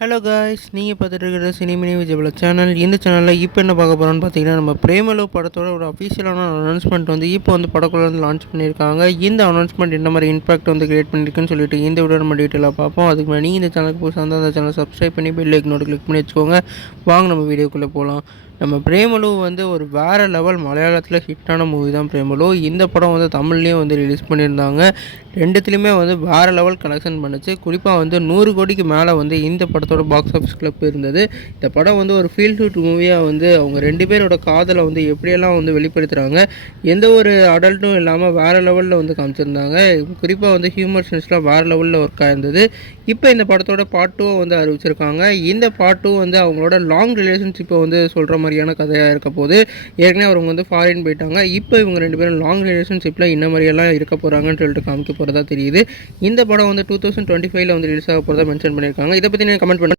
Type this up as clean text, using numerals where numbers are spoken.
Hello guys, நீங்கள் பார்த்துட்டு இருக்கிற சினிமினி விஜயபல சேனல். இந்த சேனலில் இப்போ என்ன பார்க்க போகிறோன்னு பார்த்தீங்கன்னா, நம்ம பிரேமலு படத்தோட ஒரு அஃபீஷியலான அனௌன்ஸ்மெண்ட் வந்து இப்போ வந்து படக்குள்ள வந்து லான்ச் பண்ணியிருக்காங்க. இந்த அனௌன்ஸ்மெண்ட் என்ன மாதிரி இம்பாக்ட் வந்து கிரியேட் பண்ணியிருக்குன்னு சொல்லிட்டு இந்த வீடியோ நம்ம டீட்டெயிலாக பார்ப்போம். அதுக்கு முன்னாடி நீங்கள் இந்த சேனலுக்கு புதுசாக இருந்தால் அந்த சேனல் சப்ஸ்கிரைப் பண்ணி பெல் ஐக்கனோட கிளிக் பண்ணி வச்சுக்கோங்க. வாங்க நம்ம வீடியோக்குள்ளே போகலாம். நம்ம பிரேமலு வந்து ஒரு வேறு லெவல் மலையாளத்தில் ஹிட்டான மூவி தான் பிரேமலு. இந்த படம் வந்து தமிழ்லேயும் வந்து ரிலீஸ் பண்ணியிருந்தாங்க. ரெண்டுத்துலேயுமே வந்து வேறு லெவல் கலெக்ஷன் பண்ணுச்சு. குறிப்பாக வந்து 100 கோடிக்கு மேலே வந்து இந்த படத்தோட பாக்ஸ் ஆஃபீஸ் கிளப் இருந்தது. இந்த படம் வந்து ஒரு ஃபீல் குட் மூவியாக வந்து அவங்க 2 பேரோட காதலை வந்து எப்படியெல்லாம் வந்து வெளிப்படுத்துகிறாங்க, எந்த ஒரு அடல்ட்டும் இல்லாமல் வேறு லெவலில் வந்து காமிச்சிருந்தாங்க. குறிப்பாக வந்து ஹியூமர் சென்ஸ்லாம் வேறு லெவலில் ஒர்க் ஆயிருந்தது. இப்போ இந்த படத்தோட பார்ட் 2 வந்து அறிவிச்சிருக்காங்க. இந்த பார்ட் 2 வந்து அவங்களோட லாங் ரிலேஷன்ஷிப்பை வந்து சொல்கிற மாதிரியான கதையாக இருக்க போது. ஏற்கனவே அவங்க வந்து ஃபாரின் போயிட்டாங்க. இப்போ இவங்க 2 பேரும் லாங் ரிலேஷன்ஷிப்பில் என்ன மாதிரியெல்லாம் இருக்க போகிறாங்கன்னு சொல்லிட்டு காமிக்க போகிறதா தெரியுது. இந்த படம் வந்து 2025 வந்து ரிலீஸ் ஆக போகிறதா மென்ஷன் பண்ணியிருக்காங்க. இதை பற்றி நீங்கள் கமெண்ட் பண்ணுங்கள்.